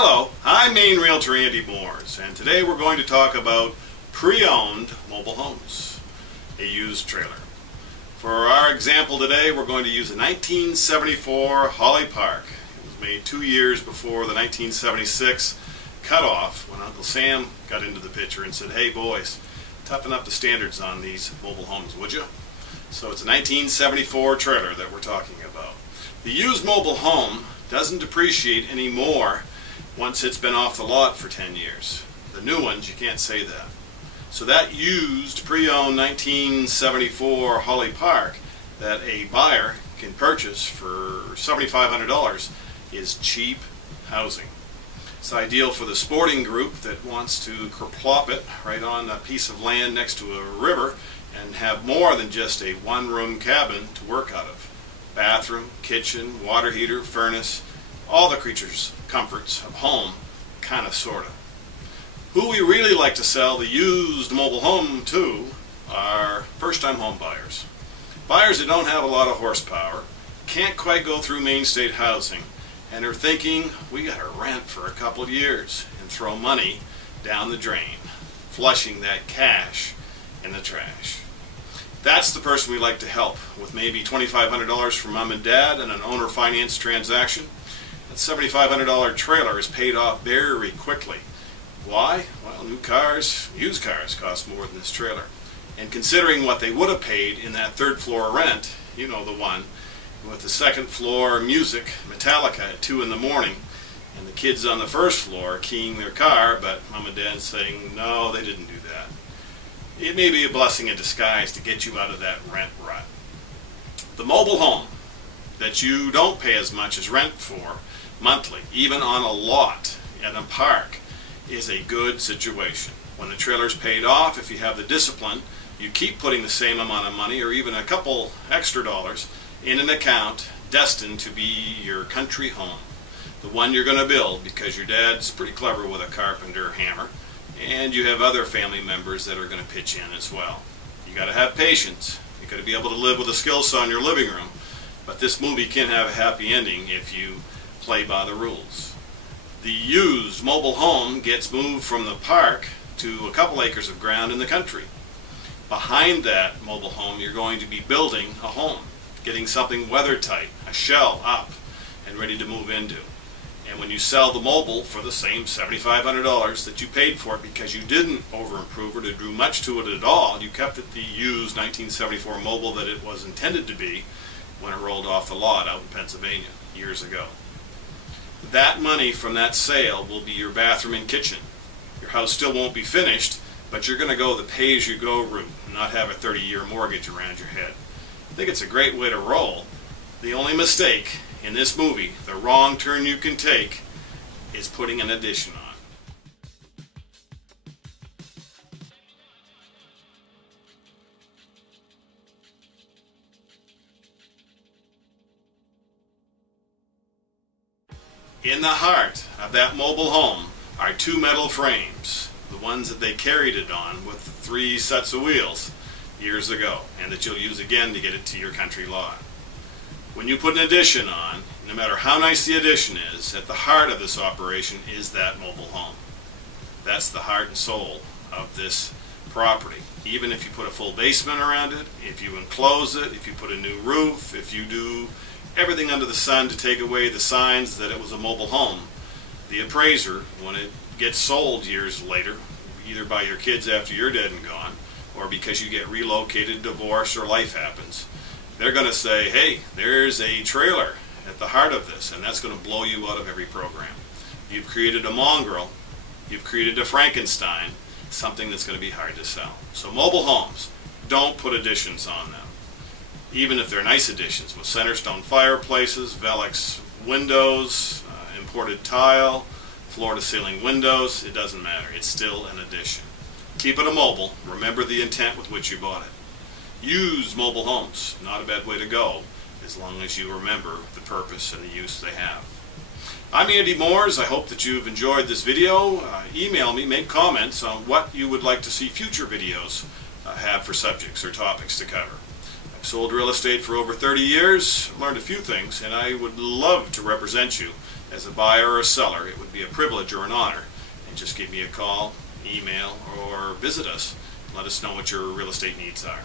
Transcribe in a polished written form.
Hello, I'm Maine Realtor Andy Mooers, and today we're going to talk about pre-owned mobile homes, a used trailer. For our example today, we're going to use a 1974 Holly Park. It was made 2 years before the 1976 cutoff when Uncle Sam got into the picture and said, "Hey boys, toughen up the standards on these mobile homes, would you?" So it's a 1974 trailer that we're talking about. The used mobile home doesn't depreciate anymore once it's been off the lot for 10 years. The new ones, you can't say that. So that used pre-owned 1974 Holly Park that a buyer can purchase for $7,500 is cheap housing. It's ideal for the sporting group that wants to plop it right on a piece of land next to a river and have more than just a one-room cabin to work out of. Bathroom, kitchen, water heater, furnace, all the creatures' comforts of home, kind of, sort of. Who we really like to sell the used mobile home to are first-time home buyers. Buyers that don't have a lot of horsepower, can't quite go through Maine State housing, and are thinking, we got to rent for a couple of years and throw money down the drain, flushing that cash in the trash. That's the person we like to help with maybe $2,500 from mom and dad and an owner finance transaction. That $7,500 trailer is paid off very quickly. Why? Well, new cars, used cars cost more than this trailer. And considering what they would have paid in that third floor rent, you know the one, with the second floor music, Metallica at 2 in the morning, and the kids on the first floor keying their car, but mom and dad saying, no, they didn't do that. It may be a blessing in disguise to get you out of that rent rut. The mobile home that you don't pay as much as rent for monthly, even on a lot at a park, is a good situation. When the trailer's paid off, if you have the discipline, you keep putting the same amount of money or even a couple extra dollars in an account destined to be your country home. The one you're going to build because your dad's pretty clever with a carpenter hammer, and you have other family members that are going to pitch in as well. You got to have patience. You got to be able to live with a skill saw in your living room, but this movie can have a happy ending if you play by the rules. The used mobile home gets moved from the park to a couple acres of ground in the country. Behind that mobile home, you're going to be building a home, getting something weather tight, a shell up and ready to move into. And when you sell the mobile for the same $7,500 that you paid for it because you didn't over-improve it or do much to it at all, you kept it the used 1974 mobile that it was intended to be when it rolled off the lot out in Pennsylvania years ago. That money from that sale will be your bathroom and kitchen. Your house still won't be finished, but you're going to go the pay-as-you-go route and not have a 30-year mortgage around your head. I think it's a great way to roll. The only mistake in this movie, the wrong turn you can take, is putting an addition on. In the heart of that mobile home are 2 metal frames, the ones that they carried it on with 3 sets of wheels years ago, and that you'll use again to get it to your country lot. When you put an addition on, no matter how nice the addition is, at the heart of this operation is that mobile home. That's the heart and soul of this property. Even if you put a full basement around it, if you enclose it, if you put a new roof, if you do everything under the sun to take away the signs that it was a mobile home, the appraiser, when it gets sold years later, either by your kids after you're dead and gone, or because you get relocated, divorced, or life happens, they're going to say, hey, there's a trailer at the heart of this, and that's going to blow you out of every program. You've created a mongrel, you've created a Frankenstein, something that's going to be hard to sell. So mobile homes, don't put additions on them. Even if they're nice additions with center stone fireplaces, Velux windows, imported tile, floor-to-ceiling windows, it doesn't matter. It's still an addition. Keep it a mobile. Remember the intent with which you bought it. Use mobile homes. Not a bad way to go, as long as you remember the purpose and the use they have. I'm Andy Mooers. I hope that you've enjoyed this video. Email me, make comments on what you would like to see future videos have for subjects or topics to cover. I've sold real estate for over 30 years, learned a few things, and I would love to represent you as a buyer or a seller, it would be a privilege or an honor. And just give me a call, email, or visit us. Let us know what your real estate needs are.